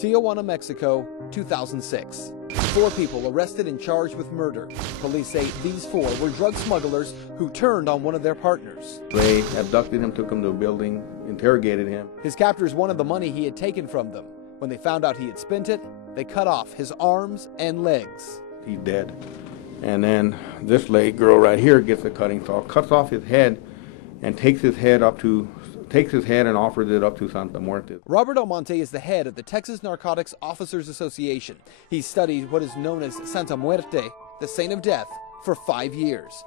Tijuana, Mexico, 2006. 4 people arrested and charged with murder. Police say these 4 were drug smugglers who turned on one of their partners. They abducted him, took him to a building, interrogated him. His captors wanted the money he had taken from them. When they found out he had spent it, they cut off his arms and legs. He's dead. And then this lady girl right here gets a cutting saw, cuts off his head, and takes his head and offers it up to Santa Muerte. Robert Almonte is the head of the Texas Narcotics Officers Association. He studied what is known as Santa Muerte, the Saint of Death, for 5 years.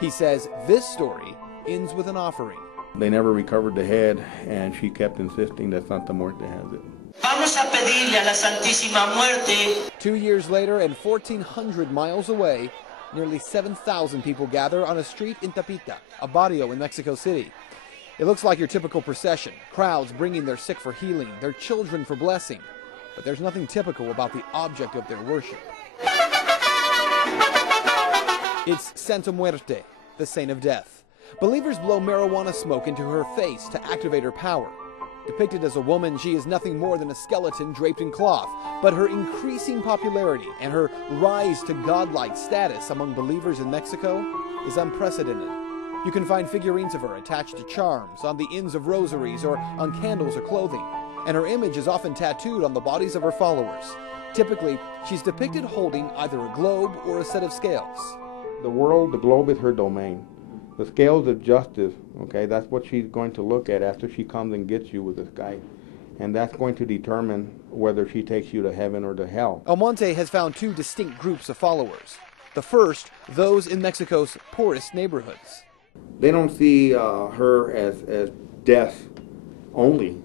He says this story ends with an offering. They never recovered the head, and she kept insisting that Santa Muerte has it. Vamos a pedirle a la Santísima Muerte. 2 years later, and 1,400 miles away, nearly 7,000 people gather on a street in Tapita, a barrio in Mexico City. It looks like your typical procession, crowds bringing their sick for healing, their children for blessing. But there's nothing typical about the object of their worship. It's Santa Muerte, the Saint of Death. Believers blow marijuana smoke into her face to activate her power. Depicted as a woman, she is nothing more than a skeleton draped in cloth, but her increasing popularity and her rise to godlike status among believers in Mexico is unprecedented. You can find figurines of her attached to charms, on the ends of rosaries, or on candles or clothing, and her image is often tattooed on the bodies of her followers. Typically, she's depicted holding either a globe or a set of scales. The world, the globe is her domain. The scales of justice, okay, that's what she's going to look at after she comes and gets you with this guy. And that's going to determine whether she takes you to heaven or to hell. Almonte has found 2 distinct groups of followers. The first, those in Mexico's poorest neighborhoods. They don't see her as death only.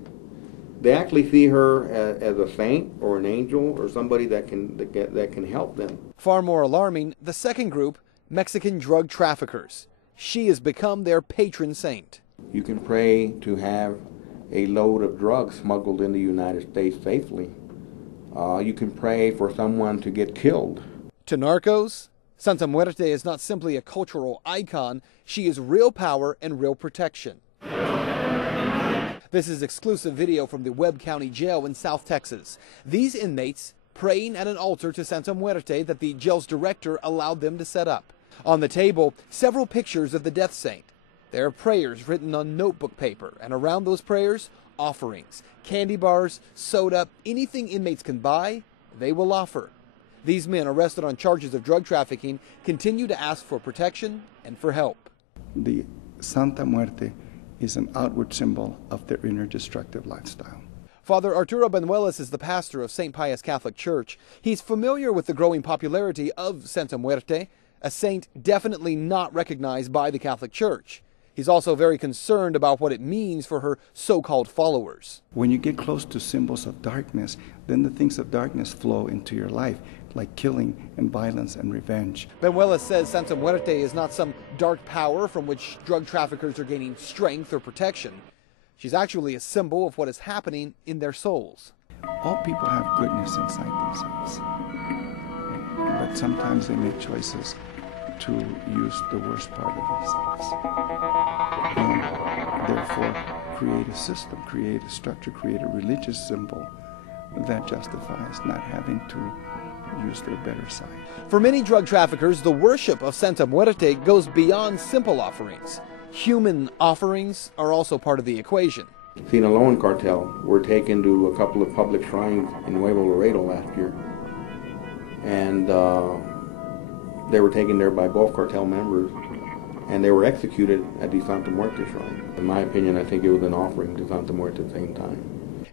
They actually see her as a saint or an angel or somebody that can help them. Far more alarming, the second group, Mexican drug traffickers. She has become their patron saint. You can pray to have a load of drugs smuggled in the United States safely. You can pray for someone to get killed. To narcos, Santa Muerte is not simply a cultural icon, she is real power and real protection. This is exclusive video from the Webb County Jail in South Texas. These inmates praying at an altar to Santa Muerte that the jail's director allowed them to set up. On the table, several pictures of the death saint. There are prayers written on notebook paper, and around those prayers, offerings, candy bars, soda, anything inmates can buy, they will offer. These men arrested on charges of drug trafficking continue to ask for protection and for help. The Santa Muerte is an outward symbol of their inner destructive lifestyle. Father Arturo Benuelos is the pastor of St. Pius Catholic Church. He's familiar with the growing popularity of Santa Muerte, a saint definitely not recognized by the Catholic Church. He's also very concerned about what it means for her so-called followers. When you get close to symbols of darkness, then the things of darkness flow into your life, like killing and violence and revenge. Benuelos says Santa Muerte is not some dark power from which drug traffickers are gaining strength or protection. She's actually a symbol of what is happening in their souls. All people have goodness inside themselves, but sometimes they make choices to use the worst part of themselves. And therefore, create a system, create a structure, create a religious symbol that justifies not having to use their better side. For many drug traffickers, the worship of Santa Muerte goes beyond simple offerings. Human offerings are also part of the equation. Sinaloan cartel were taken to a couple of public shrines in Nuevo Laredo last year. And they were taken there by both cartel members, and they were executed at the Santa Muerte shrine. In my opinion, I think it was an offering to Santa Muerte at the same time.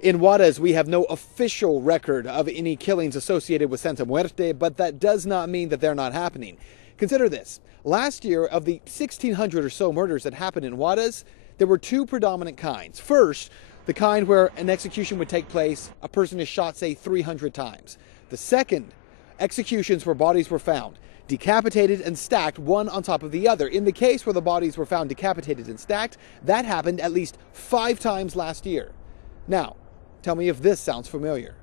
In Juarez, we have no official record of any killings associated with Santa Muerte, but that does not mean that they're not happening. Consider this. Last year, of the 1,600 or so murders that happened in Juarez, there were 2 predominant kinds. First, the kind where an execution would take place, a person is shot, say, 300 times. The second, executions where bodies were found decapitated and stacked one on top of the other. In the case where the bodies were found decapitated and stacked, that happened at least 5 times last year. Now, tell me if this sounds familiar.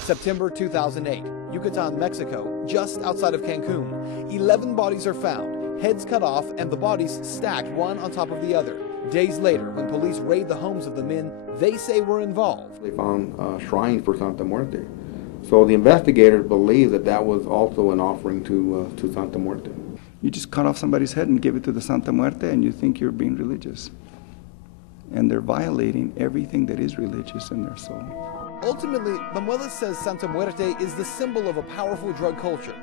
September 2008, Yucatan, Mexico, just outside of Cancun. 11 bodies are found, heads cut off, and the bodies stacked one on top of the other. Days later, when police raid the homes of the men they say were involved, They found shrines for Santa Muerte. So the investigators believe that that was also an offering to Santa Muerte. You just cut off somebody's head and give it to the Santa Muerte, and you think you're being religious. And they're violating everything that is religious in their soul. Ultimately, Manuela says Santa Muerte is the symbol of a powerful drug culture,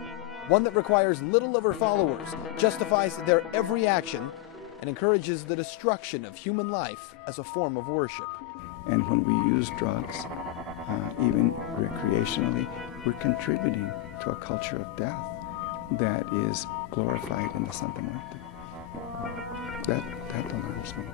one that requires little of her followers, justifies their every action, and encourages the destruction of human life as a form of worship. And when we use drugs, even recreationally, we're contributing to a culture of death that is glorified in the Santa Muerte. That alarms me.